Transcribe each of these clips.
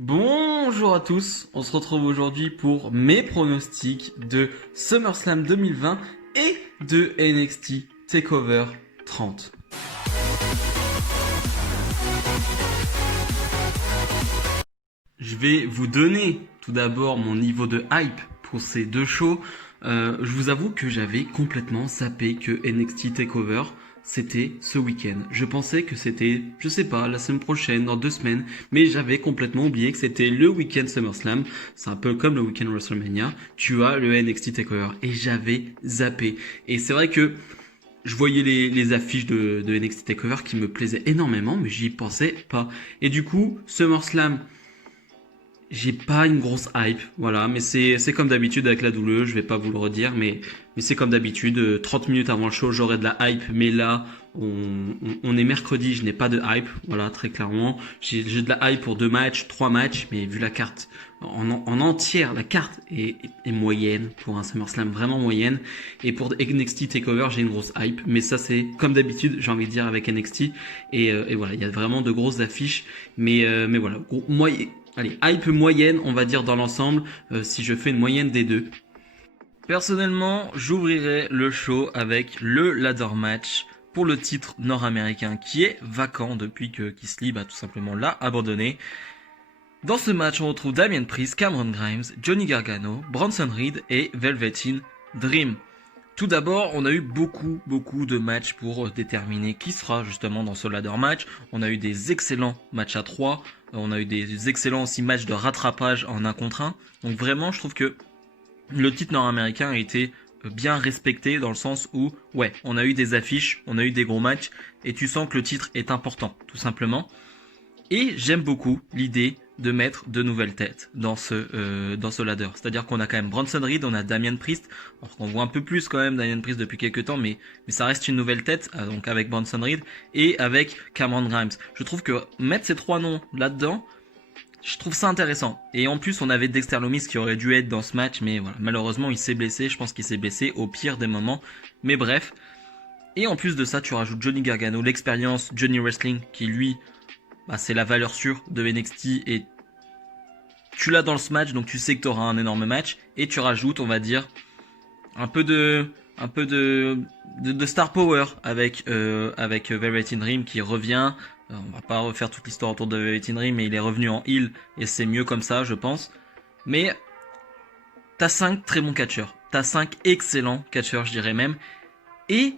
Bonjour à tous, on se retrouve aujourd'hui pour mes pronostics de SummerSlam 2020 et de NXT TakeOver 30. Je vais vous donner tout d'abord mon niveau de hype pour ces deux shows. Je vous avoue que j'avais complètement zappé que NXT TakeOver c'était ce week-end. Je pensais que c'était, je sais pas, la semaine prochaine, dans 2 semaines, mais j'avais complètement oublié que c'était le week-end SummerSlam. C'est un peu comme le week-end WrestleMania. Tu as le NXT TakeOver et j'avais zappé. Et c'est vrai que je voyais les affiches de NXT TakeOver qui me plaisaient énormément, mais j'y pensais pas. Et du coup, SummerSlam, j'ai pas une grosse hype, voilà, mais c'est comme d'habitude avec la double, je vais pas vous le redire, mais c'est comme d'habitude, 30 minutes avant le show, j'aurai de la hype, mais là, on est mercredi, je n'ai pas de hype, voilà, très clairement. J'ai de la hype pour 2 matchs, 3 matchs, mais vu la carte en entière, la carte est moyenne pour un SummerSlam, vraiment moyenne. Et pour NXT TakeOver, j'ai une grosse hype, mais ça c'est comme d'habitude, j'ai envie de dire avec NXT. Et voilà, il y a vraiment de grosses affiches, mais voilà, moi. Allez, hype moyenne, on va dire dans l'ensemble, si je fais une moyenne des deux. Personnellement, j'ouvrirai le show avec le ladder match pour le titre nord-américain qui est vacant depuis que Keith Lee tout simplement l'a abandonné. Dans ce match, on retrouve Damian Priest, Cameron Grimes, Johnny Gargano, Bronson Reed et Velveteen Dream. Tout d'abord, on a eu beaucoup de matchs pour déterminer qui sera justement dans ce ladder match. On a eu des excellents matchs à 3, on a eu des excellents aussi matchs de rattrapage en 1 contre 1. Donc vraiment, je trouve que le titre nord-américain a été bien respecté dans le sens où, ouais, on a eu des affiches, on a eu des gros matchs, et tu sens que le titre est important, tout simplement. Et j'aime beaucoup l'idée de mettre de nouvelles têtes dans ce ladder. C'est-à-dire qu'on a quand même Bronson Reed, on a Damian Priest. Alors qu'on voit un peu plus quand même Damian Priest depuis quelques temps, mais ça reste une nouvelle tête, donc avec Bronson Reed et avec Cameron Grimes. Je trouve que mettre ces 3 noms là-dedans, je trouve ça intéressant. Et en plus, on avait Dexter Lumis qui aurait dû être dans ce match, mais voilà, malheureusement, il s'est blessé. Je pense qu'il s'est blessé au pire des moments. Mais bref. Et en plus de ça, tu rajoutes Johnny Gargano, l'expérience Johnny Wrestling, qui lui, c'est la valeur sûre de NXT et tu l'as dans ce match, donc tu sais que tu auras un énorme match. Et tu rajoutes, on va dire, un peu de star power avec Velveteen Dream qui revient. On va pas refaire toute l'histoire autour de Velveteen Dream, mais il est revenu en heel et c'est mieux comme ça, je pense. Mais t'as 5 très bons catcheurs, t'as 5 excellents catcheurs, je dirais même. Et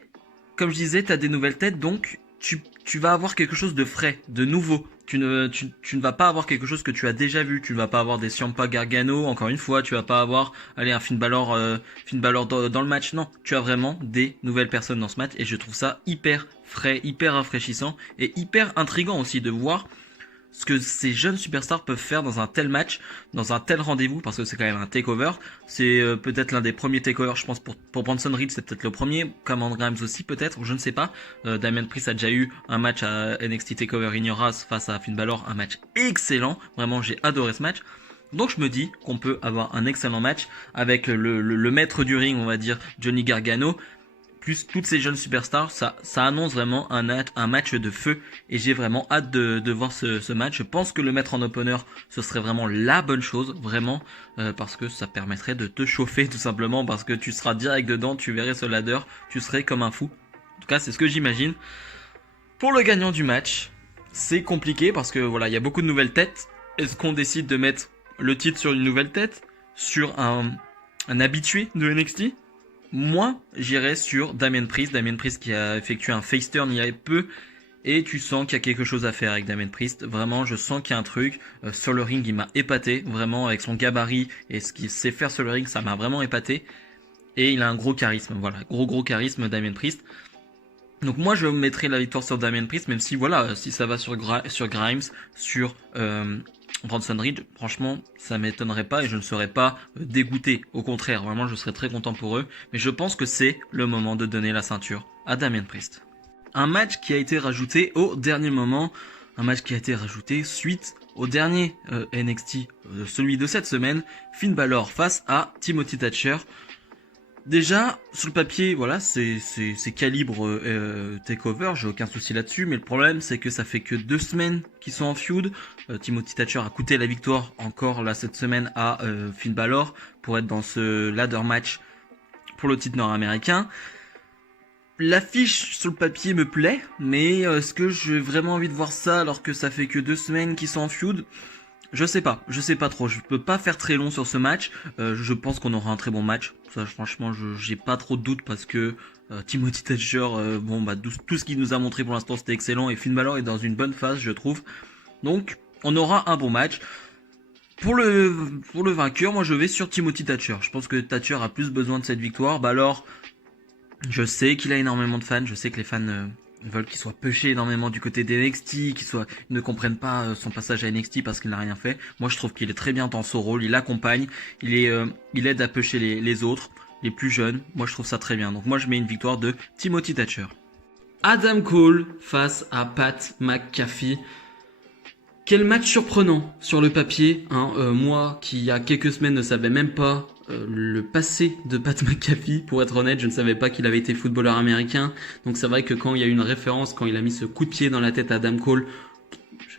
comme je disais, t'as des nouvelles têtes, donc tu vas avoir quelque chose de frais, de nouveau. Tu ne vas pas avoir quelque chose que tu as déjà vu. Tu ne vas pas avoir des Ciampa Gargano, encore une fois. Tu vas pas avoir, un Finn Balor dans le match. Non, tu as vraiment des nouvelles personnes dans ce match. Et je trouve ça hyper frais, hyper rafraîchissant et hyper intriguant aussi de voir ce que ces jeunes superstars peuvent faire dans un tel match, dans un tel rendez-vous, parce que c'est quand même un takeover. C'est peut-être l'un des premiers takeovers, je pense, pour Bronson Reed, c'est peut-être le premier. Cameron Grimes aussi, peut-être, je ne sais pas. Damian Priest a déjà eu un match à NXT TakeOver In Your House face à Finn Balor, un match excellent. Vraiment, j'ai adoré ce match. Donc je me dis qu'on peut avoir un excellent match avec le maître du ring, on va dire, Johnny Gargano, plus toutes ces jeunes superstars, ça annonce vraiment un match de feu et j'ai vraiment hâte de voir ce match. Je pense que le mettre en opener, ce serait vraiment la bonne chose, vraiment, parce que ça permettrait de te chauffer tout simplement, parce que tu seras direct dedans, tu verrais ce ladder, tu serais comme un fou. En tout cas, c'est ce que j'imagine. Pour le gagnant du match, c'est compliqué parce que voilà, il y a beaucoup de nouvelles têtes. Est-ce qu'on décide de mettre le titre sur une nouvelle tête, sur un habitué de NXT? Moi, j'irais sur Damian Priest qui a effectué un face turn il y a peu, et tu sens qu'il y a quelque chose à faire avec Damian Priest. Vraiment, je sens qu'il y a un truc. Sur le ring, il m'a épaté, vraiment, avec son gabarit et ce qu'il sait faire sur le ring, ça m'a vraiment épaté. Et il a un gros charisme, voilà, gros charisme Damian Priest. Donc moi, je mettrais la victoire sur Damian Priest, même si voilà, si ça va sur Grimes, sur Bronson Reed, franchement, ça m'étonnerait pas et je ne serais pas dégoûté. Au contraire, vraiment, je serais très content pour eux. Mais je pense que c'est le moment de donner la ceinture à Damian Priest. Un match qui a été rajouté au dernier moment, un match qui a été rajouté suite au dernier NXT, celui de cette semaine, Finn Balor face à Timothy Thatcher. Déjà, sur le papier, voilà, c'est calibre takeover, j'ai aucun souci là-dessus, mais le problème c'est que ça fait que 2 semaines qu'ils sont en feud. Timothy Thatcher a coûté la victoire encore là cette semaine à Finn Balor pour être dans ce ladder match pour le titre nord-américain. L'affiche sur le papier me plaît, mais est-ce que j'ai vraiment envie de voir ça alors que ça fait que 2 semaines qu'ils sont en feud? Je sais pas trop. Je peux pas faire très long sur ce match. Je pense qu'on aura un très bon match. Ça, franchement, j'ai pas trop de doutes parce que Timothy Thatcher, bon bah tout ce qu'il nous a montré pour l'instant c'était excellent et Finn Balor est dans une bonne phase, je trouve. Donc, on aura un bon match. Pour le vainqueur, moi je vais sur Timothy Thatcher. Je pense que Thatcher a plus besoin de cette victoire. Balor, je sais qu'il a énormément de fans. Je sais que les fans veulent qu'il soit pushé énormément du côté d'NXT, ils ne comprennent pas son passage à NXT parce qu'il n'a rien fait. Moi, je trouve qu'il est très bien dans son rôle. Il accompagne, il aide à pusher les autres, les plus jeunes. Moi, je trouve ça très bien. Donc, moi, je mets une victoire de Timothy Thatcher. Adam Cole face à Pat McAfee. Quel match surprenant sur le papier, hein. Moi qui il y a quelques semaines ne savais même pas le passé de Pat McAfee, pour être honnête, je ne savais pas qu'il avait été footballeur américain. Donc c'est vrai que quand il y a eu une référence, quand il a mis ce coup de pied dans la tête à Adam Cole,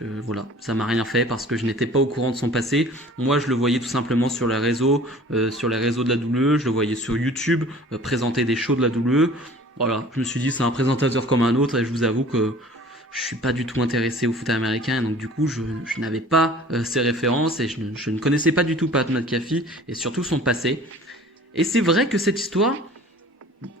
voilà, ça m'a rien fait parce que je n'étais pas au courant de son passé. Moi, je le voyais tout simplement sur les réseaux de la WWE, je le voyais sur YouTube présenter des shows de la WWE. Voilà, je me suis dit c'est un présentateur comme un autre et je vous avoue que je suis pas du tout intéressé au foot américain, et donc du coup je n'avais pas ces références et je ne connaissais pas du tout Pat McAfee et surtout son passé. Et c'est vrai que cette histoire,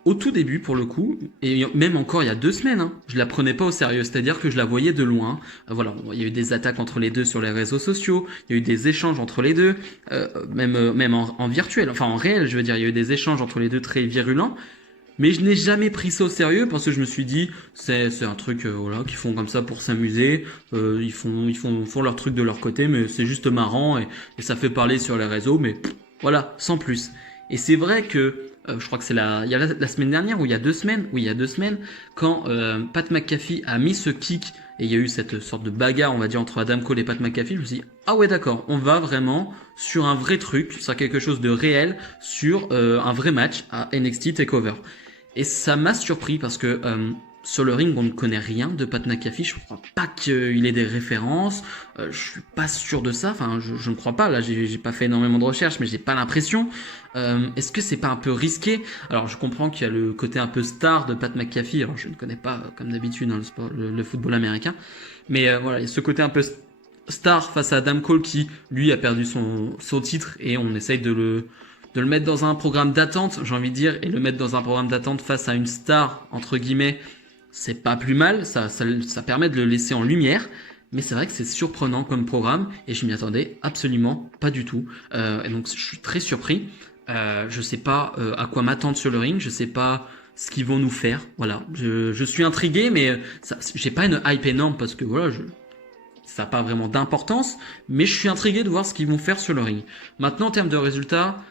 au tout début pour le coup, et même encore il y a 2 semaines, hein, je la prenais pas au sérieux, c'est-à-dire que je la voyais de loin. Voilà, il y a eu des attaques entre les deux sur les réseaux sociaux, il y a eu des échanges entre les deux, même en virtuel, enfin en réel, je veux dire, il y a eu des échanges entre les deux très virulents. Mais je n'ai jamais pris ça au sérieux parce que je me suis dit c'est un truc voilà qu'ils font comme ça pour s'amuser, ils font leur truc de leur côté, mais c'est juste marrant et ça fait parler sur les réseaux, mais voilà, sans plus. Et c'est vrai que je crois que il y a la semaine dernière ou il y a 2 semaines, oui il y a 2 semaines, quand Pat McAfee a mis ce kick et il y a eu cette sorte de bagarre on va dire entre Adam Cole et Pat McAfee, je me suis dit ah ouais d'accord, on va vraiment sur un vrai truc, sur quelque chose de réel, sur un vrai match à NXT Takeover. Et ça m'a surpris parce que sur le ring, on ne connaît rien de Pat McAfee. Je ne crois pas qu'il ait des références. Je suis pas sûr de ça. Enfin, je ne crois pas. Là, j'ai pas fait énormément de recherches, mais j'ai pas l'impression. Est-ce que c'est pas un peu risqué? Alors, je comprends qu'il y a le côté un peu star de Pat McAfee. Alors, je ne connais pas, comme d'habitude, dans le football américain. Mais voilà, il y a ce côté un peu star face à Adam Cole qui, lui, a perdu son titre et on essaye de le mettre dans un programme d'attente, j'ai envie de dire, et le mettre dans un programme d'attente face à une star, entre guillemets, c'est pas plus mal, ça permet de le laisser en lumière, mais c'est vrai que c'est surprenant comme programme, et je m'y attendais absolument pas du tout. Et donc je suis très surpris, je sais pas à quoi m'attendre sur le ring, je sais pas ce qu'ils vont nous faire, voilà, je suis intrigué, mais j'ai pas une hype énorme, parce que voilà, ça n'a pas vraiment d'importance, mais je suis intrigué de voir ce qu'ils vont faire sur le ring. Maintenant, en termes de résultats,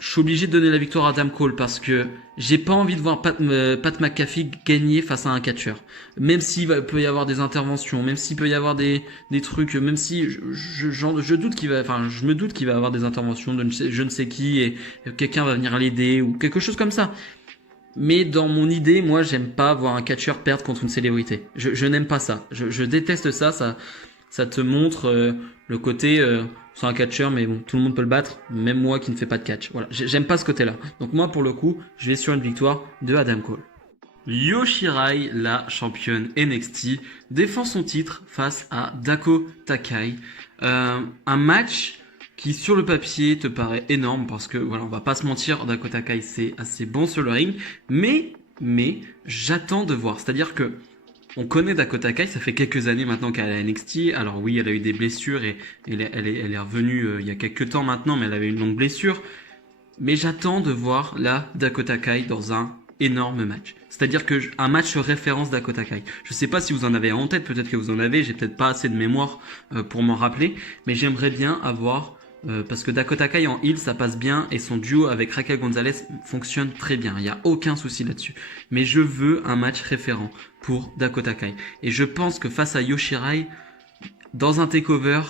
je suis obligé de donner la victoire à Adam Cole parce que j'ai pas envie de voir Pat McAfee gagner face à un catcheur. Même s'il peut y avoir des interventions, même s'il peut y avoir des trucs, même si je doute qu'il va, enfin, je me doute qu'il va avoir des interventions de je ne sais qui et quelqu'un va venir l'aider ou quelque chose comme ça. Mais dans mon idée, moi, j'aime pas voir un catcheur perdre contre une célébrité. Je n'aime pas ça. Je déteste ça. Ça te montre le côté c'est un catcheur, mais bon, tout le monde peut le battre, même moi qui ne fais pas de catch. Voilà, j'aime pas ce côté-là. Donc moi, pour le coup, je vais sur une victoire de Adam Cole. Io Shirai, la championne NXT, défend son titre face à Dakota Takai. Un match qui sur le papier te paraît énorme parce que voilà, on va pas se mentir, Dakota Kai c'est assez bon sur le ring, mais j'attends de voir. C'est-à-dire que on connaît Dakota Kai, ça fait quelques années maintenant qu'elle est à NXT. Alors oui, elle a eu des blessures et elle est revenue il y a quelques temps maintenant, mais elle avait une longue blessure. Mais j'attends de voir la Dakota Kai dans un énorme match. C'est-à-dire que un match référence Dakota Kai. Je sais pas si vous en avez en tête, peut-être que vous en avez, j'ai peut-être pas assez de mémoire pour m'en rappeler, mais j'aimerais bien avoir parce que Dakota Kai en heel ça passe bien et son duo avec Raquel Gonzalez fonctionne très bien, il n'y a aucun souci là-dessus. Mais je veux un match référent pour Dakota Kai. Et je pense que face à Io Shirai, dans un takeover,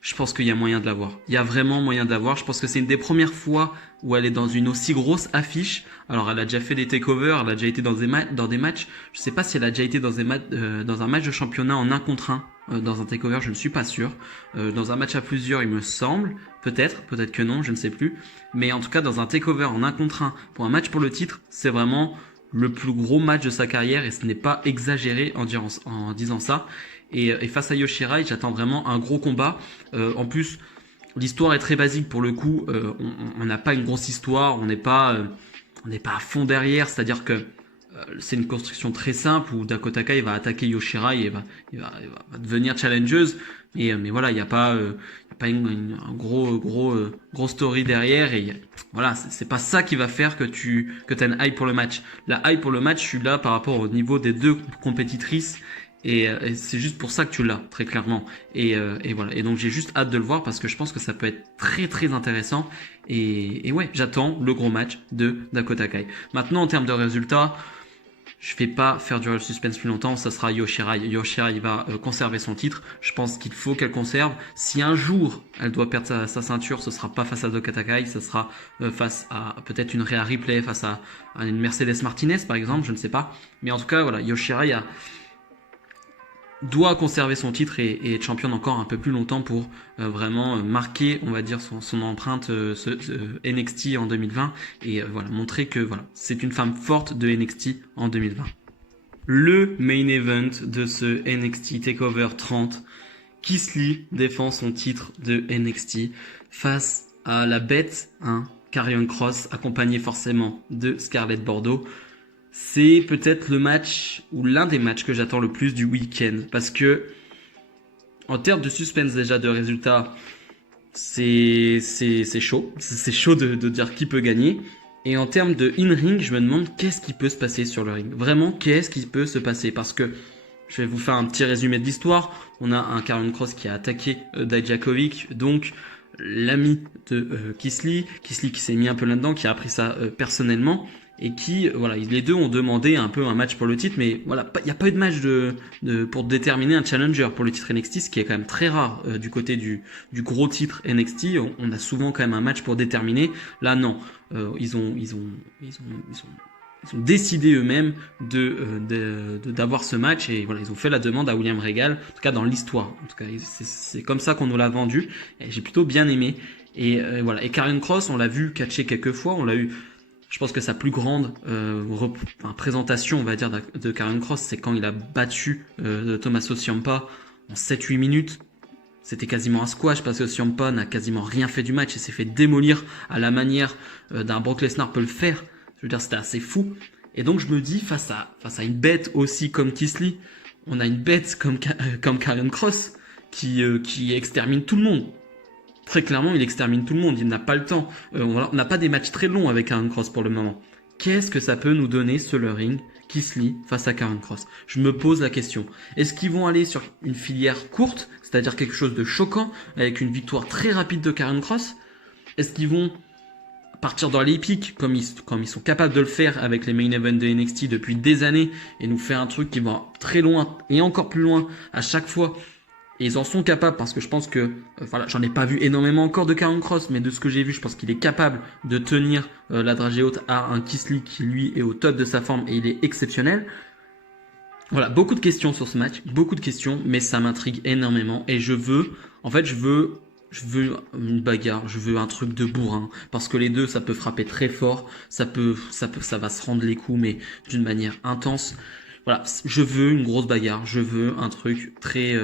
je pense qu'il y a moyen de l'avoir. Il y a vraiment moyen de l'avoir. Je pense que c'est une des premières fois où elle est dans une aussi grosse affiche. Alors, elle a déjà fait des takeovers, elle a déjà été dans des matchs. Je sais pas si elle a déjà été dans dans un match de championnat en 1 contre 1 dans un takeover, je ne suis pas sûr. Dans un match à plusieurs, il me semble. Peut-être que non, je ne sais plus. Mais en tout cas, dans un takeover en 1 contre 1 pour un match pour le titre, c'est vraiment le plus gros match de sa carrière et ce n'est pas exagéré en disant ça. Et face à Yoshirai, j'attends vraiment un gros combat. En plus, l'histoire est très basique pour le coup. On n'a pas une grosse histoire, on n'est pas à fond derrière. C'est-à-dire que c'est une construction très simple où Dakota Kai va attaquer Yoshirai et il va devenir challengeuse. Mais voilà, il n'y a pas, un gros story derrière. Voilà, c'est pas ça qui va faire que t'as une hype pour le match. La hype pour le match, je suis là par rapport au niveau des deux compétitrices. Et c'est juste pour ça que tu l'as, très clairement. Et voilà. Et donc j'ai juste hâte de le voir parce que je pense que ça peut être très très intéressant. Et ouais, j'attends le gros match de Dakota Kai. Maintenant, en termes de résultats, je vais pas faire durer le suspense plus longtemps. Ça sera Yoshirai. Yoshirai va conserver son titre. Je pense qu'il faut qu'elle conserve. Si un jour elle doit perdre sa ceinture, ce sera pas face à Dakota Kai, ce sera face à peut-être une Rhea Ripley, face à une Mercedes Martinez par exemple, je ne sais pas. Mais en tout cas, voilà, Yoshirai doit conserver son titre et être championne encore un peu plus longtemps pour vraiment marquer, on va dire, son empreinte NXT en 2020 et voilà, montrer que voilà, c'est une femme forte de NXT en 2020. Le main event de ce NXT TakeOver 30, Keith Lee défend son titre de NXT face à la bête, Karrion Kross, accompagné forcément de Scarlett Bordeaux. C'est peut-être le match ou l'un des matchs que j'attends le plus du week-end parce que en termes de suspense déjà de résultats, c'est chaud. C'est chaud de dire qui peut gagner. Et en termes de in-ring, je me demande qu'est-ce qui peut se passer sur le ring. Vraiment, qu'est-ce qui peut se passer? Parce que je vais vous faire un petit résumé de l'histoire. On a un Karrion Kross qui a attaqué Dijakovic, donc l'ami de Keith Lee qui s'est mis un peu là-dedans, qui a appris ça personnellement. Et qui, voilà, les deux ont demandé un peu un match pour le titre, mais voilà, il n'y a pas eu de match pour déterminer un challenger pour le titre NXT, ce qui est quand même très rare du côté du gros titre NXT. On a souvent quand même un match pour déterminer. Là, non, ils ont décidé eux-mêmes d'avoir ce match et voilà, ils ont fait la demande à William Regal, en tout cas dans l'histoire. En tout cas, c'est comme ça qu'on nous l'a vendu. Et j'ai plutôt bien aimé. Et voilà. Et Karrion Kross, on l'a vu catcher quelques fois, on l'a eu. Je pense que sa plus grande présentation, on va dire, de Karrion Kross, c'est quand il a battu Tommaso Ciampa en 7-8 minutes. C'était quasiment un squash parce que Ciampa n'a quasiment rien fait du match et s'est fait démolir à la manière d'un Brock Lesnar peut le faire. Je veux dire, c'était assez fou. Et donc je me dis, face à une bête aussi comme Keith Lee, on a une bête comme Karrion Kross qui extermine tout le monde. Très clairement, il extermine tout le monde, il n'a pas le temps. On n'a pas des matchs très longs avec Karrion Kross pour le moment. Qu'est-ce que ça peut nous donner, ce ring, Keith Lee face à Karrion Kross? Je me pose la question. Est-ce qu'ils vont aller sur une filière courte, c'est-à-dire quelque chose de choquant, avec une victoire très rapide de Karrion Kross? Est-ce qu'ils vont partir dans l'épique, comme ils sont capables de le faire avec les main events de NXT depuis des années, et nous faire un truc qui va très loin, et encore plus loin à chaque fois? Et ils en sont capables parce que je pense que, voilà, j'en ai pas vu énormément encore de Karrion Kross, mais de ce que j'ai vu, je pense qu'il est capable de tenir la dragée haute à un Keith Lee qui lui est au top de sa forme et il est exceptionnel. Voilà, beaucoup de questions sur ce match, beaucoup de questions, mais ça m'intrigue énormément et je veux une bagarre, je veux un truc de bourrin, parce que les deux, ça peut frapper très fort, ça va se rendre les coups, mais d'une manière intense. Voilà, je veux une grosse bagarre, je veux un truc très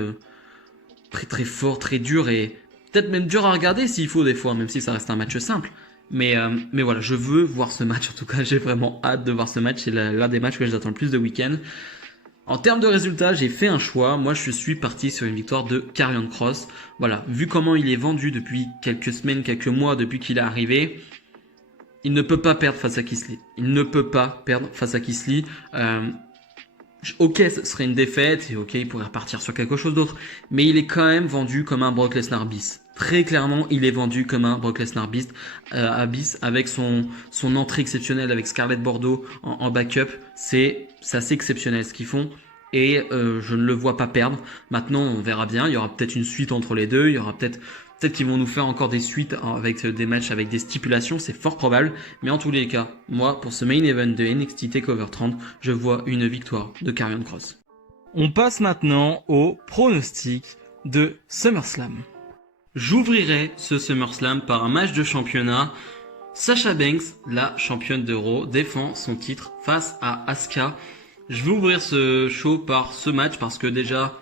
très fort, très dur et peut-être même dur à regarder s'il faut des fois, même si ça reste un match simple. Mais voilà, je veux voir ce match. En tout cas, j'ai vraiment hâte de voir ce match. C'est l'un des matchs que j'attends le plus de week-end. En termes de résultats, j'ai fait un choix. Moi, je suis parti sur une victoire de Karrion Kross. Voilà, vu comment il est vendu depuis quelques semaines, quelques mois, depuis qu'il est arrivé, il ne peut pas perdre face à Keith Lee. Il ne peut pas perdre face à Keith Lee. Ok, ce serait une défaite et ok, il pourrait repartir sur quelque chose d'autre, mais il est quand même vendu comme un Brock Lesnar bis. Très clairement, il est vendu comme un Brock Lesnar bis avec son entrée exceptionnelle avec Scarlett Bordeaux en backup. C'est assez exceptionnel ce qu'ils font. et je ne le vois pas perdre. Maintenant, on verra bien. Il y aura peut-être une suite entre les deux. Il y aura peut-être qu'ils vont nous faire encore des suites avec des matchs avec des stipulations. C'est fort probable. Mais en tous les cas, moi, pour ce main event de NXT TakeOver 30, je vois une victoire de Karrion Kross. On passe maintenant au pronostic de SummerSlam. J'ouvrirai ce SummerSlam par un match de championnat. Sasha Banks, la championne de Raw, défend son titre face à Asuka. Je vais ouvrir ce show par ce match parce que déjà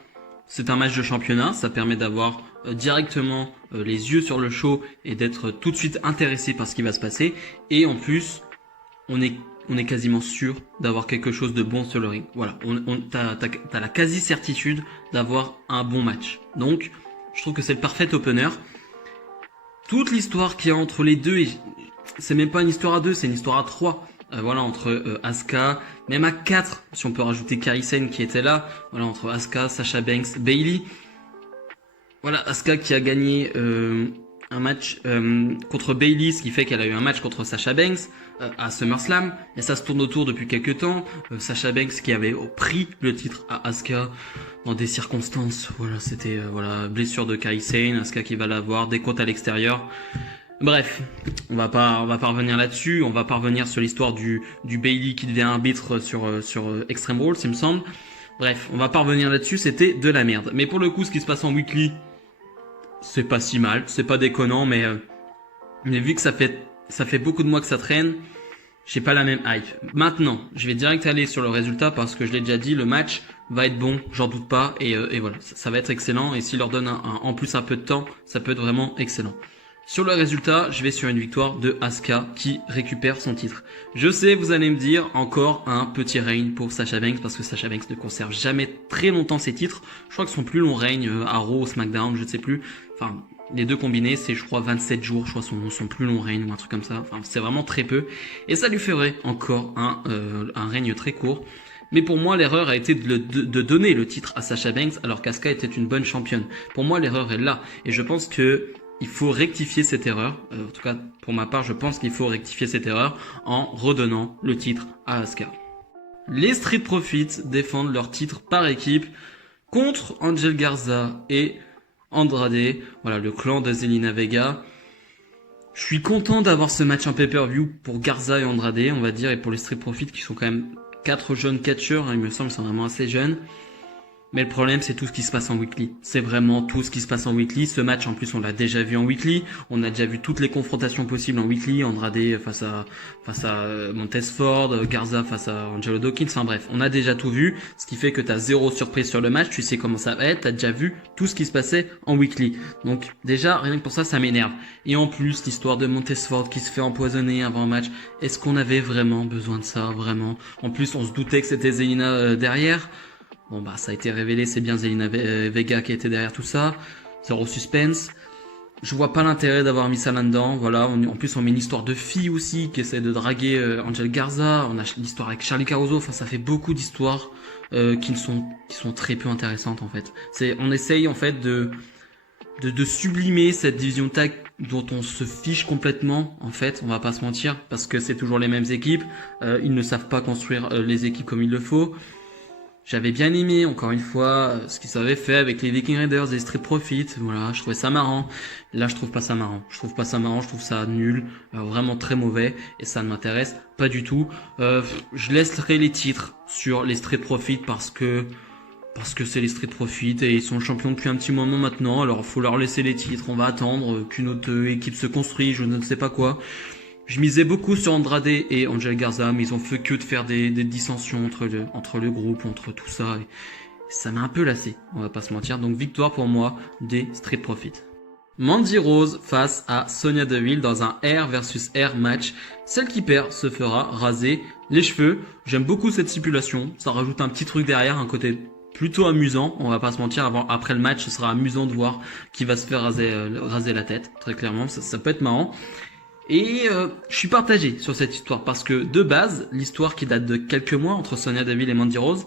c'est un match de championnat, ça permet d'avoir directement les yeux sur le show et d'être tout de suite intéressé par ce qui va se passer. Et en plus, on est quasiment sûr d'avoir quelque chose de bon sur le ring. Voilà, t'as la quasi-certitude d'avoir un bon match. Donc, je trouve que c'est le parfait opener. Toute l'histoire qu'il y a entre les deux, c'est même pas une histoire à deux, c'est une histoire à trois. Voilà, entre Asuka, même à 4, si on peut rajouter Kairi Sane qui était là. Voilà, entre Asuka, Sasha Banks, Bayley. Voilà, Asuka qui a gagné un match contre Bayley, ce qui fait qu'elle a eu un match contre Sasha Banks à SummerSlam. Et ça se tourne autour depuis quelques temps. Sasha Banks qui avait pris le titre à Asuka dans des circonstances. Voilà, c'était blessure de Kairi Sane, Asuka qui va l'avoir, des côtes à l'extérieur. Bref, on va pas revenir là-dessus, on va pas revenir sur l'histoire du Bayley qui devient arbitre sur Extreme Rules, il me semble. Bref, on va pas revenir là-dessus, c'était de la merde. Mais pour le coup, ce qui se passe en weekly, c'est pas si mal, c'est pas déconnant, mais vu que ça fait beaucoup de mois que ça traîne, j'ai pas la même hype. Maintenant, je vais direct aller sur le résultat parce que je l'ai déjà dit, le match va être bon, j'en doute pas, et voilà, ça va être excellent, et s'il leur donne en plus un peu de temps, ça peut être vraiment excellent. Sur le résultat, je vais sur une victoire de Asuka qui récupère son titre. Je sais, vous allez me dire, encore un petit règne pour Sasha Banks parce que Sasha Banks ne conserve jamais très longtemps ses titres. Je crois que son plus long règne à Raw ou SmackDown, je ne sais plus. Enfin, les deux combinés, c'est je crois 27 jours, je crois son plus long règne ou un truc comme ça. Enfin, c'est vraiment très peu. Et ça lui ferait encore un règne très court. Mais pour moi, l'erreur a été de donner le titre à Sasha Banks alors qu'Asuka était une bonne championne. Pour moi, l'erreur est là. Et je pense que il faut rectifier cette erreur. En tout cas, pour ma part, je pense qu'il faut rectifier cette erreur en redonnant le titre à Asuka. Les Street Profits défendent leur titre par équipe contre Angel Garza et Andrade. Voilà, le clan de Zelina Vega. Je suis content d'avoir ce match en pay-per-view pour Garza et Andrade, on va dire, et pour les Street Profits qui sont quand même 4 jeunes catcheurs, il me semble, ils sont vraiment assez jeunes. Mais le problème, c'est tout ce qui se passe en weekly. C'est vraiment tout ce qui se passe en weekly. Ce match, en plus, on l'a déjà vu en weekly. On a déjà vu toutes les confrontations possibles en weekly. Andrade face à Montez-Ford, Garza face à Angelo Dawkins. Enfin bref, on a déjà tout vu. Ce qui fait que t'as zéro surprise sur le match. Tu sais comment ça va être. T'as déjà vu tout ce qui se passait en weekly. Donc déjà, rien que pour ça, ça m'énerve. Et en plus, l'histoire de Montez-Ford qui se fait empoisonner avant un match. Est-ce qu'on avait vraiment besoin de ça? Vraiment? En plus, on se doutait que c'était Zelina derrière. Bon bah ça a été révélé, c'est bien Zelina Vega qui était derrière tout ça. Zéro suspense. Je vois pas l'intérêt d'avoir mis ça là-dedans. Voilà, en plus on met une histoire de fille aussi qui essaie de draguer Angel Garza. On a l'histoire avec Charlie Caruso. Enfin ça fait beaucoup d'histoires qui sont très peu intéressantes en fait. On essaye en fait de sublimer cette division tag dont on se fiche complètement en fait, on va pas se mentir, parce que c'est toujours les mêmes équipes. Ils ne savent pas construire les équipes comme il le faut. J'avais bien aimé, encore une fois, ce qu'ils avaient fait avec les Viking Raiders et les Street Profits. Voilà, je trouvais ça marrant. Là, je trouve pas ça marrant. Je trouve ça nul, vraiment très mauvais, et ça ne m'intéresse pas du tout. Je laisserai les titres sur les Street Profits parce que c'est les Street Profits et ils sont champions depuis un petit moment maintenant. Alors, faut leur laisser les titres. On va attendre qu'une autre équipe se construise, je ne sais pas quoi. Je misais beaucoup sur Andrade et Angel Garza, mais ils ont fait que de faire des dissensions entre le groupe, entre tout ça. Et ça m'a un peu lassé, on va pas se mentir. Donc victoire pour moi des Street Profits. Mandy Rose face à Sonya Deville dans un R versus R match. Celle qui perd se fera raser les cheveux. J'aime beaucoup cette stipulation. Ça rajoute un petit truc derrière, un côté plutôt amusant. On va pas se mentir, après le match, ce sera amusant de voir qui va se faire raser la tête. Très clairement, ça peut être marrant. Et je suis partagé sur cette histoire parce que de base, l'histoire qui date de quelques mois entre Sonya Deville et Mandy Rose,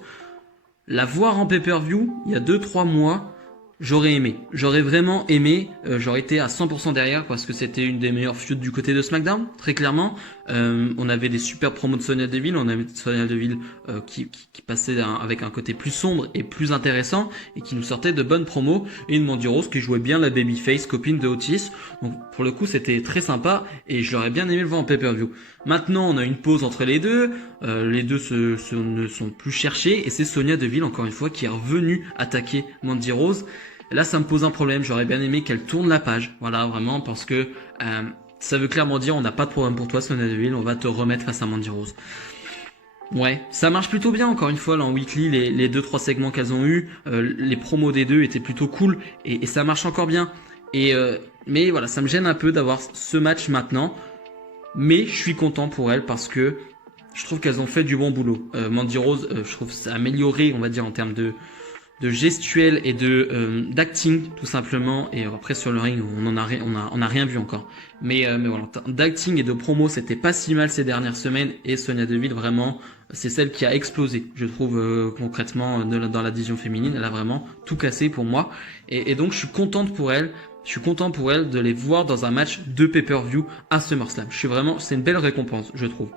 la voir en pay-per-view il y a 2-3 mois, J'aurais aimé, j'aurais vraiment aimé, j'aurais été à 100% derrière parce que c'était une des meilleures feuds du côté de SmackDown, très clairement. On avait des super promos de Sonya Deville, on avait Sonya Deville qui passait avec un côté plus sombre et plus intéressant et qui nous sortait de bonnes promos, et une Mandy Rose qui jouait bien la babyface copine de Otis. Donc pour le coup c'était très sympa et je l'aurais bien aimé le voir en pay-per-view. Maintenant on a une pause entre les deux ne sont plus cherchés et c'est Sonya Deville encore une fois qui est revenue attaquer Mandy Rose. Là, ça me pose un problème. J'aurais bien aimé qu'elle tourne la page. Voilà, vraiment, parce que ça veut clairement dire on n'a pas de problème pour toi, Sonya Deville. On va te remettre face à Mandy Rose. Ouais, ça marche plutôt bien. Encore une fois, là en weekly, les 2-3 segments qu'elles ont eu, les promos des deux étaient plutôt cool et ça marche encore bien. Mais voilà, ça me gêne un peu d'avoir ce match maintenant. Mais je suis content pour elles parce que je trouve qu'elles ont fait du bon boulot. Mandy Rose, je trouve ça amélioré, on va dire, en termes de gestuelle et d'acting tout simplement. Et après sur le ring on a rien vu encore, mais voilà, d'acting et de promo c'était pas si mal ces dernières semaines, et Sonya Deville vraiment c'est celle qui a explosé, je trouve, concrètement dans la division féminine. Elle a vraiment tout cassé pour moi, et donc je suis content pour elle de les voir dans un match de pay-per-view à SummerSlam. C'est une belle récompense, je trouve.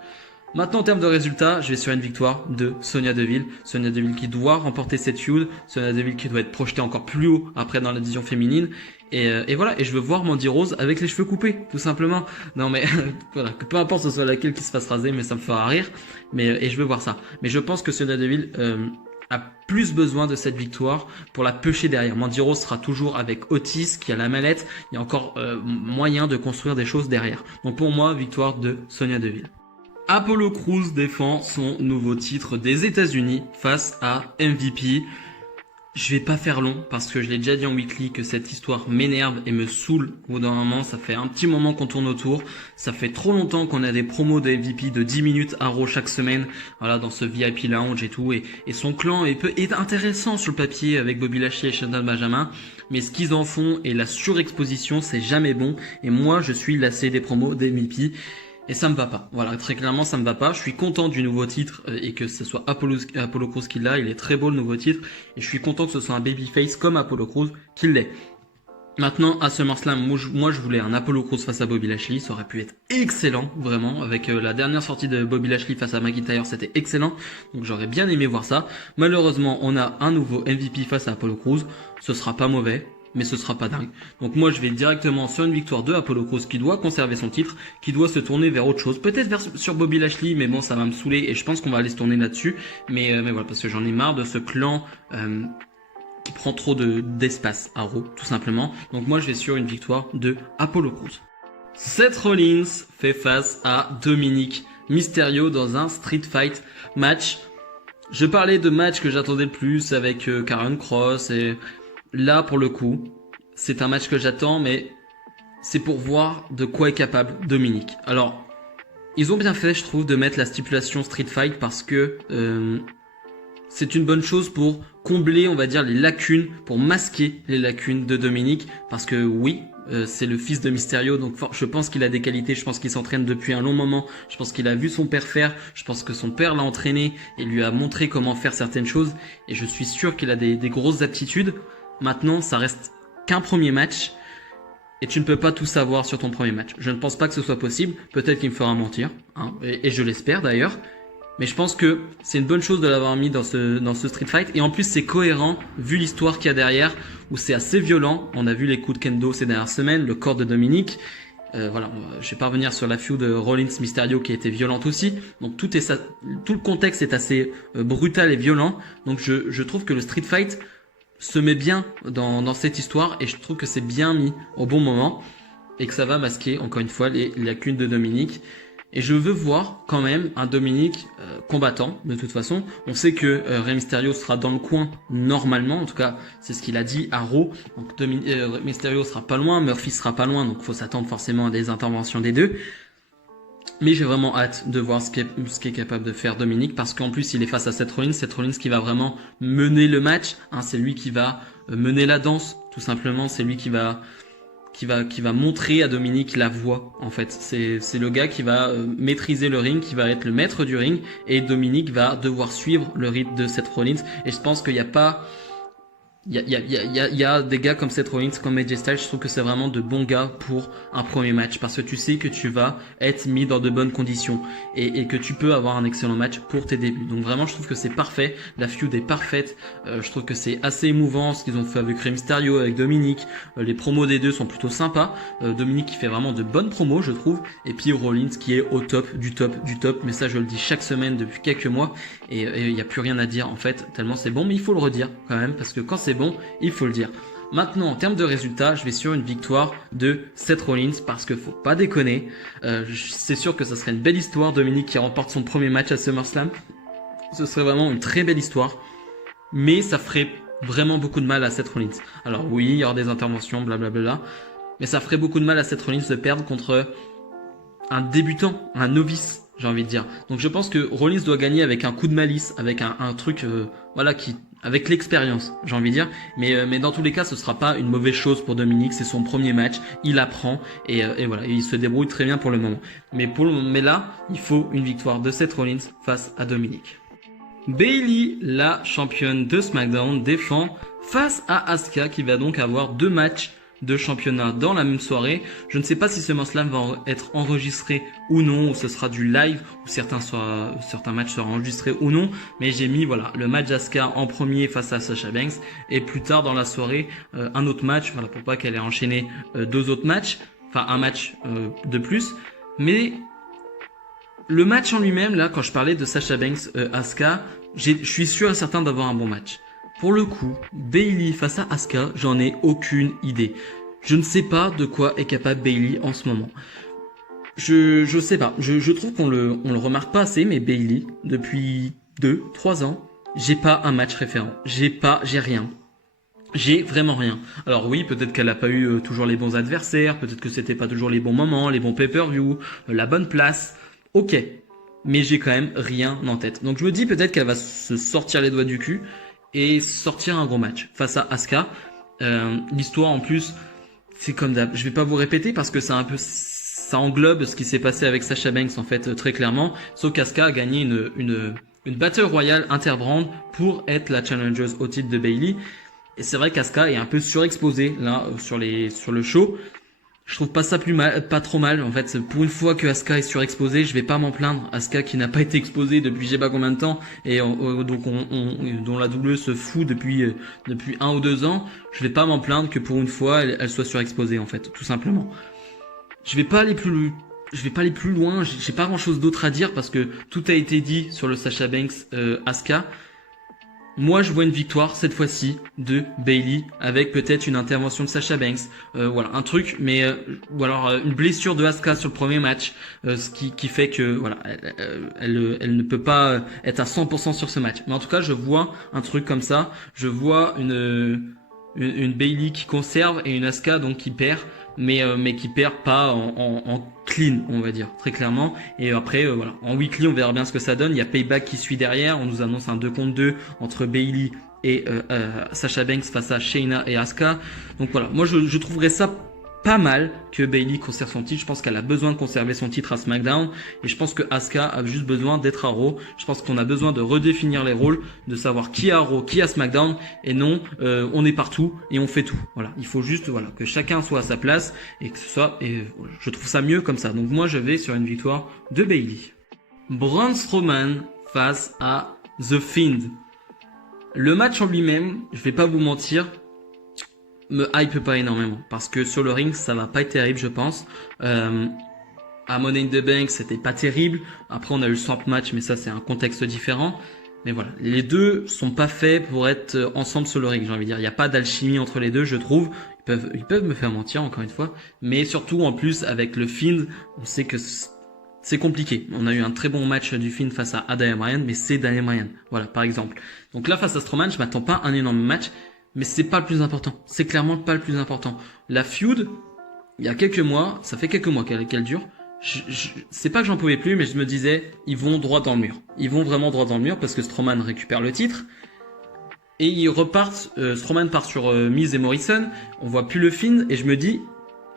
Maintenant, en termes de résultats, je vais sur une victoire de Sonya Deville. Sonya Deville qui doit remporter cette feud. Sonya Deville qui doit être projetée encore plus haut après dans la division féminine. Et voilà, et je veux voir Mandy Rose avec les cheveux coupés, tout simplement. Non mais, voilà, que peu importe ce soit laquelle qui se fasse raser, mais ça me fera rire. Et je veux voir ça. Mais je pense que Sonya Deville a plus besoin de cette victoire pour la pêcher derrière. Mandy Rose sera toujours avec Otis qui a la mallette. Il y a encore moyen de construire des choses derrière. Donc pour moi, victoire de Sonya Deville. Apollo Crews défend son nouveau titre des États-Unis face à MVP. Je vais pas faire long parce que je l'ai déjà dit en weekly que cette histoire m'énerve et me saoule au bout d'un moment. Ça fait un petit moment qu'on tourne autour. Ça fait trop longtemps qu'on a des promos de MVP de 10 minutes à Raw chaque semaine. Voilà, dans ce VIP lounge et tout. Et son clan est intéressant sur le papier avec Bobby Lashley et Shelton Benjamin. Mais ce qu'ils en font et la surexposition, c'est jamais bon. Et moi, je suis lassé des promos des MVP. Et ça me va pas. Voilà, très clairement, ça me va pas. Je suis content du nouveau titre et que ce soit Apollo Crews qui l'a. Il est très beau le nouveau titre. Et je suis content que ce soit un babyface comme Apollo Crews qui l'est. Maintenant, à SummerSlam, moi je voulais un Apollo Crews face à Bobby Lashley. Ça aurait pu être excellent, vraiment. Avec la dernière sortie de Bobby Lashley face à McIntyre, c'était excellent. Donc j'aurais bien aimé voir ça. Malheureusement, on a un nouveau MVP face à Apollo Crews. Ce sera pas mauvais, mais ce sera pas dingue. Donc moi je vais directement sur une victoire de Apollo Crews qui doit conserver son titre, qui doit se tourner vers autre chose, peut-être sur Bobby Lashley, mais bon ça va me saouler et je pense qu'on va aller se tourner là-dessus, mais voilà, parce que j'en ai marre de ce clan qui prend trop d'espace à Raw, tout simplement. Donc moi je vais sur une victoire de Apollo Crews. Seth Rollins fait face à Dominic Mysterio dans un Street Fight match. Je parlais de match que j'attendais le plus avec Karrion Kross, et là, pour le coup, c'est un match que j'attends, mais c'est pour voir de quoi est capable Dominic. Alors, ils ont bien fait, je trouve, de mettre la stipulation Street Fight parce que c'est une bonne chose pour combler, on va dire, les lacunes, pour masquer les lacunes de Dominic. Parce que oui, c'est le fils de Mysterio, donc je pense qu'il a des qualités, je pense qu'il s'entraîne depuis un long moment, je pense qu'il a vu son père faire, je pense que son père l'a entraîné et lui a montré comment faire certaines choses, et je suis sûr qu'il a des grosses aptitudes. Maintenant, ça reste qu'un premier match et tu ne peux pas tout savoir sur ton premier match. Je ne pense pas que ce soit possible. Peut-être qu'il me fera mentir, hein, et je l'espère d'ailleurs. Mais je pense que c'est une bonne chose de l'avoir mis dans ce Street Fight. Et en plus, c'est cohérent vu l'histoire qu'il y a derrière, où c'est assez violent. On a vu les coups de kendo ces dernières semaines, le corps de Dominic. Voilà, je vais pas revenir sur la feud de Rollins-Mysterio qui a été violente aussi. Donc tout le contexte est assez brutal et violent. Donc je trouve que le Street Fight se met bien dans cette histoire, et je trouve que c'est bien mis au bon moment et que ça va masquer encore une fois les lacunes de Dominic. Et je veux voir quand même un Dominic combattant. De toute façon, on sait que Rey Mysterio sera dans le coin normalement, en tout cas c'est ce qu'il a dit à Raw. Donc Mysterio sera pas loin, Murphy sera pas loin, donc faut s'attendre forcément à des interventions des deux. Mais j'ai vraiment hâte de voir ce qu'est capable de faire Dominic, parce qu'en plus il est face à Seth Rollins qui va vraiment mener le match, hein, c'est lui qui va mener la danse, tout simplement, c'est lui qui va montrer à Dominic la voie, en fait. C'est le gars qui va maîtriser le ring, qui va être le maître du ring, et Dominic va devoir suivre le rythme de Seth Rollins, et je pense qu'il n'y a pas Il y a des gars comme Seth Rollins, comme AJ Styles, je trouve que c'est vraiment de bons gars pour un premier match parce que tu sais que tu vas être mis dans de bonnes conditions et que tu peux avoir un excellent match pour tes débuts. Donc vraiment, je trouve que c'est parfait. La feud est parfaite. Je trouve que c'est assez émouvant ce qu'ils ont fait avec Rey Mysterio, avec Dominic. Les promos des deux sont plutôt sympas. Dominic qui fait vraiment de bonnes promos, je trouve. Et puis Rollins qui est au top du top du top. Mais ça, je le dis chaque semaine depuis quelques mois et il n'y a plus rien à dire en fait, tellement c'est bon. Mais il faut le redire quand même parce que quand c'est bon, il faut le dire. Maintenant, en termes de résultats, je vais sur une victoire de Seth Rollins parce que faut pas déconner. C'est sûr que ça serait une belle histoire, Dominic qui remporte son premier match à SummerSlam. Ce serait vraiment une très belle histoire, mais ça ferait vraiment beaucoup de mal à Seth Rollins. Alors oui, il y aura des interventions, blablabla, mais ça ferait beaucoup de mal à Seth Rollins de perdre contre un débutant, un novice, j'ai envie de dire. Donc je pense que Rollins doit gagner avec un coup de malice, avec un truc, voilà, avec l'expérience, j'ai envie de dire. Mais dans tous les cas, ce sera pas une mauvaise chose pour Dominic. C'est son premier match, il apprend et voilà, il se débrouille très bien pour le moment. Mais là, il faut une victoire de Seth Rollins face à Dominic. Bayley, la championne de SmackDown, défend face à Asuka qui va donc avoir 2 matchs de championnat dans la même soirée. Je ne sais pas si ce SummerSlam va être enregistré ou non, ou ce sera du live, ou certains matchs seront enregistrés ou non, mais j'ai mis voilà le match d'Asuka en premier face à Sasha Banks, et plus tard dans la soirée, un autre match, voilà, pour pas qu'elle ait enchaîné 2 autres matchs, enfin un match de plus, mais le match en lui-même, là, quand je parlais de Sasha Banks, Asuka, je suis sûr et certain d'avoir un bon match. Pour le coup, Bayley face à Asuka, j'en ai aucune idée. Je ne sais pas de quoi est capable Bayley en ce moment. Je sais pas. Je trouve qu'on le remarque pas assez, mais Bayley, depuis 2-3 ans, j'ai pas un match référent. J'ai rien. J'ai vraiment rien. Alors oui, peut-être qu'elle a pas eu toujours les bons adversaires, peut-être que c'était pas toujours les bons moments, les bons pay-per-view, la bonne place. Ok. Mais j'ai quand même rien en tête. Donc je me dis peut-être qu'elle va se sortir les doigts du cul et sortir un gros match face à Asuka. L'histoire en plus, c'est comme d'hab. Je vais pas vous répéter parce que ça englobe ce qui s'est passé avec Sasha Banks en fait très clairement. Sauf qu'Asuka a gagné une Battle Royale interbrand pour être la challengeuse au titre de Bayley. Et c'est vrai qu'Asuka est un peu surexposée là sur le show. Je trouve pas ça pas trop mal. En fait, pour une fois que Asuka est surexposée, je vais pas m'en plaindre. Asuka qui n'a pas été exposée depuis je sais pas combien de temps et donc dont la WWE se fout depuis 1 ou 2 ans, je vais pas m'en plaindre que pour une fois elle soit surexposée en fait, tout simplement. Je vais pas aller plus loin. J'ai pas grand chose d'autre à dire parce que tout a été dit sur le Sasha Banks Asuka. Moi, je vois une victoire cette fois-ci de Bayley avec peut-être une intervention de Sasha Banks, voilà, un truc, mais ou alors une blessure de Asuka sur le premier match, ce qui fait que voilà, elle ne peut pas être à 100% sur ce match. Mais en tout cas, je vois un truc comme ça. Je vois une Bayley qui conserve et une Asuka donc qui perd, mais qui perd pas en clean, on va dire très clairement. Et après voilà, en weekly on verra bien ce que ça donne. Il y a Payback qui suit derrière, on nous annonce un 2 contre 2 entre Bayley et Sasha Banks face à Shayna et Asuka. Donc voilà, moi je trouverais ça pas mal que Bayley conserve son titre. Je pense qu'elle a besoin de conserver son titre à SmackDown et je pense que Asuka a juste besoin d'être à Raw. Je pense qu'on a besoin de redéfinir les rôles, de savoir qui est à Raw, qui est à SmackDown et non on est partout et on fait tout. Voilà, il faut juste voilà que chacun soit à sa place et que ce soit je trouve ça mieux comme ça. Donc moi je vais sur une victoire de Bayley. Braun Strowman face à The Fiend. Le match en lui-même, je vais pas vous mentir, me hype pas énormément parce que sur le ring ça va pas être terrible je pense. À Money in the Bank c'était pas terrible, après on a eu le swamp match mais ça c'est un contexte différent, mais voilà, les deux sont pas faits pour être ensemble sur le ring, j'ai envie de dire, il y a pas d'alchimie entre les deux je trouve. Ils peuvent me faire mentir encore une fois, mais surtout en plus avec le Fiend on sait que c'est compliqué. On a eu un très bon match du Fiend face à Daniel Bryan, mais c'est Daniel Bryan, voilà par exemple. Donc là face à Strowman je m'attends pas à un énorme match, mais c'est pas le plus important. C'est clairement pas le plus important. La feud, il y a quelques mois, ça fait quelques mois qu'elle dure. C'est pas que j'en pouvais plus, mais je me disais, ils vont droit dans le mur. Ils vont vraiment droit dans le mur parce que Strowman récupère le titre. Et ils repartent, Strowman part sur Miz et Morrison. On voit plus le Fiend et je me dis,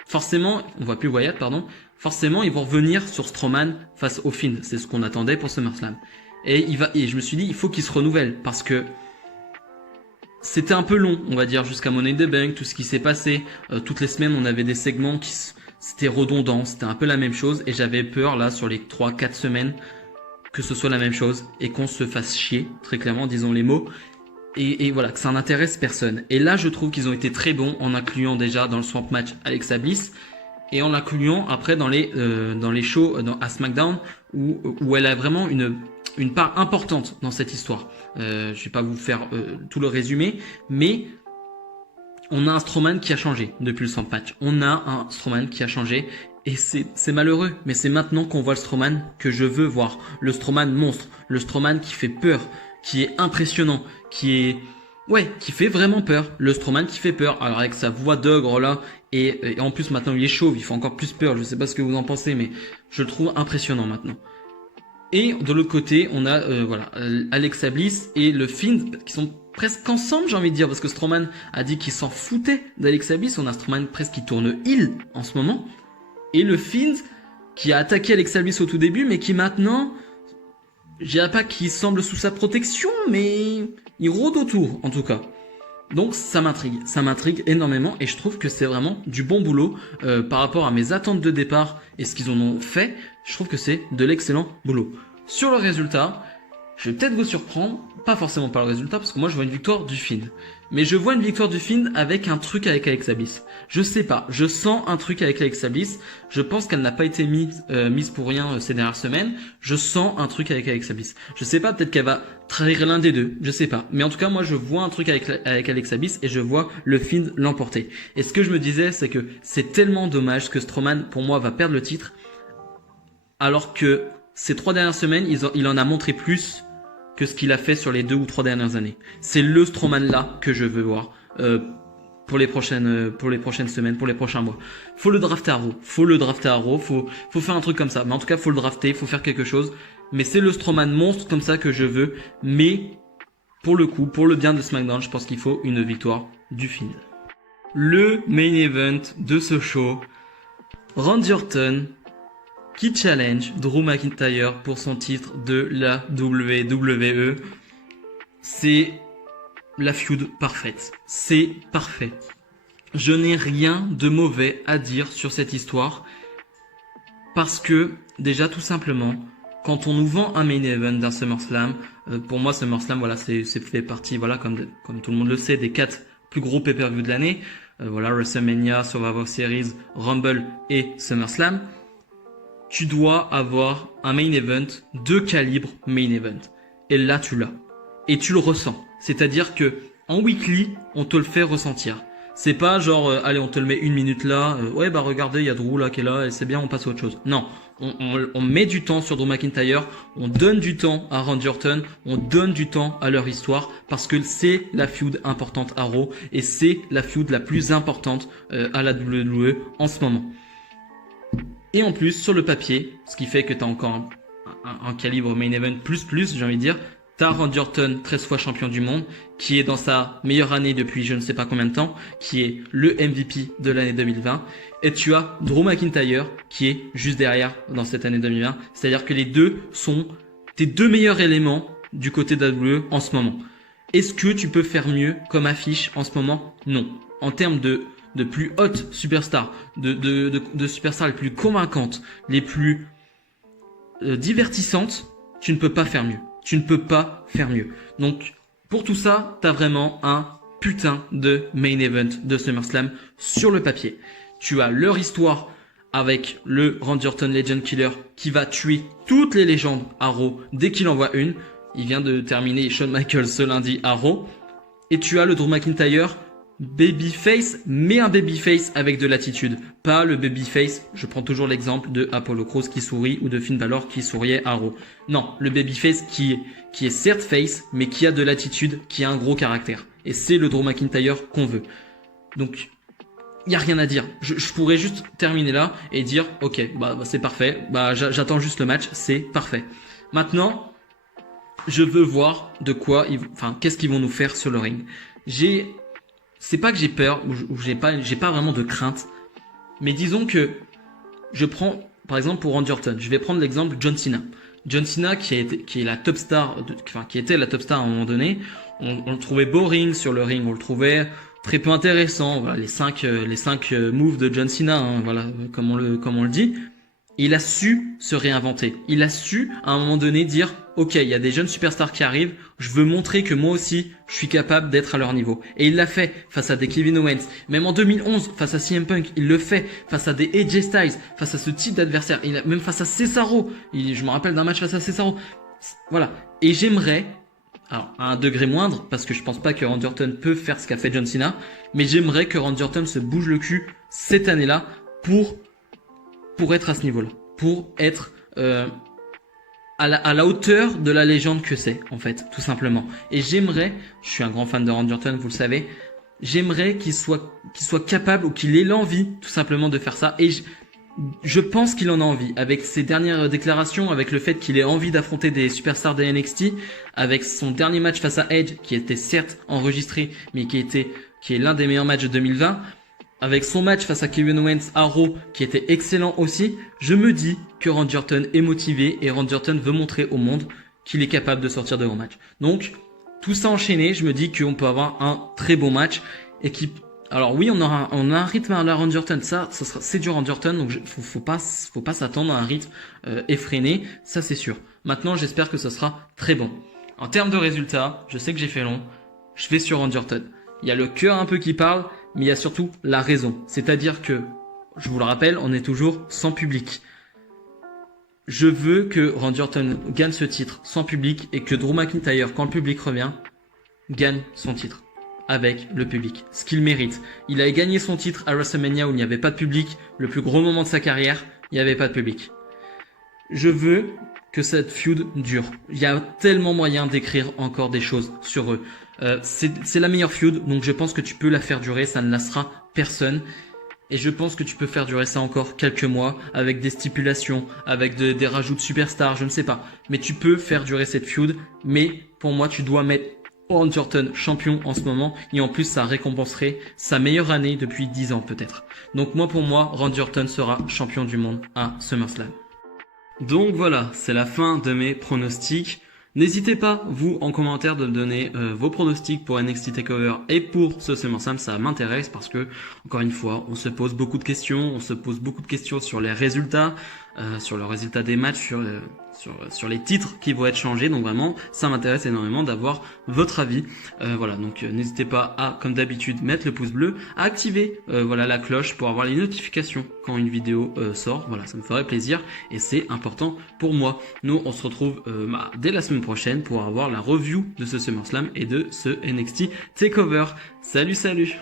forcément, on voit plus Wyatt, pardon. Forcément, ils vont revenir sur Strowman face au Fiend. C'est ce qu'on attendait pour SummerSlam. Et je me suis dit, il faut qu'il se renouvelle parce que c'était un peu long, on va dire, jusqu'à Money in the Bank, tout ce qui s'est passé. Toutes les semaines, on avait des segments c'était redondant, c'était un peu la même chose. Et j'avais peur, là, sur les 3-4 semaines, que ce soit la même chose et qu'on se fasse chier, très clairement, disons les mots. Et voilà, que ça n'intéresse personne. Et là, je trouve qu'ils ont été très bons en incluant déjà dans le Swamp Match Alexa Bliss et en l'incluant après dans les shows à SmackDown où elle a vraiment une part importante dans cette histoire. Je vais pas vous faire tout le résumé, mais on a un Strowman qui a changé depuis le Swamp Match. On a un Strowman qui a changé. Et c'est malheureux, mais c'est maintenant qu'on voit le Strowman que je veux voir. Le Strowman monstre, le Strowman qui fait peur, qui est impressionnant, qui fait vraiment peur. Le Strowman qui fait peur, alors avec sa voix d'ogre là, et en plus maintenant il est chauve, il fait encore plus peur. Je sais pas ce que vous en pensez, mais je le trouve impressionnant maintenant. Et de l'autre côté, on a Alexa Bliss et le Fiend qui sont presque ensemble, j'ai envie de dire, parce que Strowman a dit qu'il s'en foutait d'Alexa Bliss. On a Strowman presque qui tourne heel en ce moment. Et le Fiend qui a attaqué Alexa Bliss au tout début, mais qui maintenant, je dirais pas qu'il semble sous sa protection, mais il rôde autour en tout cas. Donc ça m'intrigue énormément et je trouve que c'est vraiment du bon boulot par rapport à mes attentes de départ et ce qu'ils en ont fait. Je trouve que c'est de l'excellent boulot. Sur le résultat, je vais peut-être vous surprendre, pas forcément par le résultat parce que moi je vois une victoire du Fiend. Mais je vois une victoire du Fiend avec un truc avec Alexa Bliss. Je sais pas, je sens un truc avec Alexa Bliss. Je pense qu'elle n'a pas été mise pour rien ces dernières semaines. Je sens un truc avec Alexa Bliss. Je sais pas, peut-être qu'elle va trahir l'un des deux, je sais pas. Mais en tout cas, moi je vois un truc avec Alexa Bliss et je vois le Fiend l'emporter. Et ce que je me disais, c'est que c'est tellement dommage que Strowman, pour moi, va perdre le titre. Alors que ces 3 dernières semaines, il en a montré plus que ce qu'il a fait sur les 2 ou 3 dernières années. C'est le Strowman là que je veux voir pour les prochaines semaines, pour les prochains mois. Faut le drafter à Raw, faut faire un truc comme ça. Mais en tout cas, faut le drafter, faut faire quelque chose. Mais c'est le Strowman monstre comme ça que je veux. Mais pour le coup, pour le bien de SmackDown, je pense qu'il faut une victoire du Fiend. Le main event de ce show, Randy Orton qui challenge Drew McIntyre pour son titre de la WWE. C'est la feud parfaite. C'est parfait. Je n'ai rien de mauvais à dire sur cette histoire. Parce que, déjà, tout simplement, quand on nous vend un main event d'un SummerSlam, pour moi, SummerSlam, voilà, c'est fait partie, voilà, comme tout le monde le sait, des 4 plus gros pay-per-view de l'année. Voilà, WrestleMania, Survivor Series, Rumble et SummerSlam. Tu dois avoir un main event de calibre main event. Et là, tu l'as. Et tu le ressens. C'est-à-dire que en weekly, on te le fait ressentir. C'est pas genre, allez, on te le met 1 minute là, ouais, bah regardez, il y a Drew là qui est là, et c'est bien, on passe à autre chose. Non, on met du temps sur Drew McIntyre, on donne du temps à Randy Orton, on donne du temps à leur histoire, parce que c'est la feud importante à Raw, et c'est la feud la plus importante à la WWE en ce moment. Et en plus, sur le papier, ce qui fait que tu as encore un calibre main event plus, j'ai envie de dire, tu as Randy Orton, 13 fois champion du monde, qui est dans sa meilleure année depuis je ne sais pas combien de temps, qui est le MVP de l'année 2020. Et tu as Drew McIntyre, qui est juste derrière dans cette année 2020. C'est-à-dire que les deux sont tes 2 meilleurs éléments du côté de la WWE en ce moment. Est-ce que tu peux faire mieux comme affiche en ce moment? Non. En termes de plus hautes superstars, de superstars les plus convaincantes, les plus divertissantes, tu ne peux pas faire mieux. Tu ne peux pas faire mieux. Donc, pour tout ça, t'as vraiment un putain de main event de SummerSlam sur le papier. Tu as leur histoire avec le Randy Orton Legend Killer qui va tuer toutes les légendes à Raw dès qu'il en voit une. Il vient de terminer Shawn Michaels ce lundi à Raw. Et tu as le Drew McIntyre babyface, mais un babyface avec de l'attitude. Pas le babyface, je prends toujours l'exemple de Apollo Crews qui sourit ou de Finn Balor qui souriait à Raw. Non, le babyface qui est certes face, mais qui a de l'attitude, qui a un gros caractère. Et c'est le Drew McIntyre qu'on veut. Donc, il n'y a rien à dire. Je pourrais juste terminer là et dire, ok, bah c'est parfait, bah j'attends juste le match, c'est parfait. Maintenant, je veux voir de quoi, qu'est-ce qu'ils vont nous faire sur le ring. C'est pas que j'ai peur ou j'ai pas vraiment de crainte, mais disons que je prends par exemple pour Randy Orton, je vais prendre l'exemple John Cena. John Cena qui est la top star, qui était la top star à un moment donné. on le trouvait boring sur le ring, on le trouvait très peu intéressant. Voilà, les cinq moves de John Cena, hein, voilà, comme on le dit. Il a su se réinventer. Il a su, à un moment donné, dire « Ok, il y a des jeunes superstars qui arrivent, je veux montrer que moi aussi, je suis capable d'être à leur niveau. » Et il l'a fait face à des Kevin Owens. Même en 2011, face à CM Punk, il le fait. Face à des AJ Styles, face à ce type d'adversaire. Même face à Cesaro. Je me rappelle d'un match face à Cesaro. Voilà. Et j'aimerais, alors à un degré moindre, parce que je pense pas que Randy Orton peut faire ce qu'a fait John Cena, mais j'aimerais que Randy Orton se bouge le cul cette année-là pour être à ce niveau-là, pour être à la hauteur de la légende que c'est, en fait, tout simplement. Et j'aimerais, je suis un grand fan de Randy Orton, vous le savez, j'aimerais qu'il soit capable ou qu'il ait l'envie, tout simplement, de faire ça. Et je pense qu'il en a envie, avec ses dernières déclarations, avec le fait qu'il ait envie d'affronter des superstars de NXT, avec son dernier match face à Edge, qui était certes enregistré, mais qui est l'un des meilleurs matchs de 2020. Avec son match face à Kevin Owens à Raw, qui était excellent aussi, je me dis que Randy Orton est motivé et Randy Orton veut montrer au monde qu'il est capable de sortir de grands matchs. Donc, tout ça enchaîné, je me dis qu'on peut avoir un très beau match et qui... Alors oui, on a un rythme à la Randy Orton, c'est du Randy Orton, donc faut pas s'attendre à un rythme effréné, ça c'est sûr. Maintenant, j'espère que ce sera très bon. En termes de résultats, je sais que j'ai fait long, je vais sur Randy Orton. Il y a le cœur un peu qui parle, mais il y a surtout la raison. C'est-à-dire que, je vous le rappelle, on est toujours sans public. Je veux que Randy Orton gagne ce titre sans public et que Drew McIntyre, quand le public revient, gagne son titre avec le public. Ce qu'il mérite. Il a gagné son titre à WrestleMania où il n'y avait pas de public. Le plus gros moment de sa carrière, il n'y avait pas de public. Je veux que cette feud dure. Il y a tellement moyen d'écrire encore des choses sur eux. C'est la meilleure feud, donc je pense que tu peux la faire durer, ça ne lassera personne. Et je pense que tu peux faire durer ça encore quelques mois, avec des stipulations, avec des rajouts de superstars, je ne sais pas. Mais tu peux faire durer cette feud, mais pour moi tu dois mettre Randy Orton champion en ce moment, et en plus ça récompenserait sa meilleure année depuis 10 ans peut-être. Donc pour moi, Randy Orton sera champion du monde à SummerSlam. Donc voilà, c'est la fin de mes pronostics. N'hésitez pas, vous, en commentaire, de me donner vos pronostics pour NXT TakeOver et pour ce SummerSlam, ça m'intéresse parce que, encore une fois, on se pose beaucoup de questions, sur les résultats, sur le résultat des matchs, sur les titres qui vont être changés, donc vraiment, ça m'intéresse énormément d'avoir votre avis. Voilà, donc n'hésitez pas à, comme d'habitude, mettre le pouce bleu, à activer voilà, la cloche pour avoir les notifications quand une vidéo sort, voilà, ça me ferait plaisir et c'est important pour moi. Nous, on se retrouve dès la semaine prochaine pour avoir la review de ce SummerSlam et de ce NXT TakeOver. Salut, salut!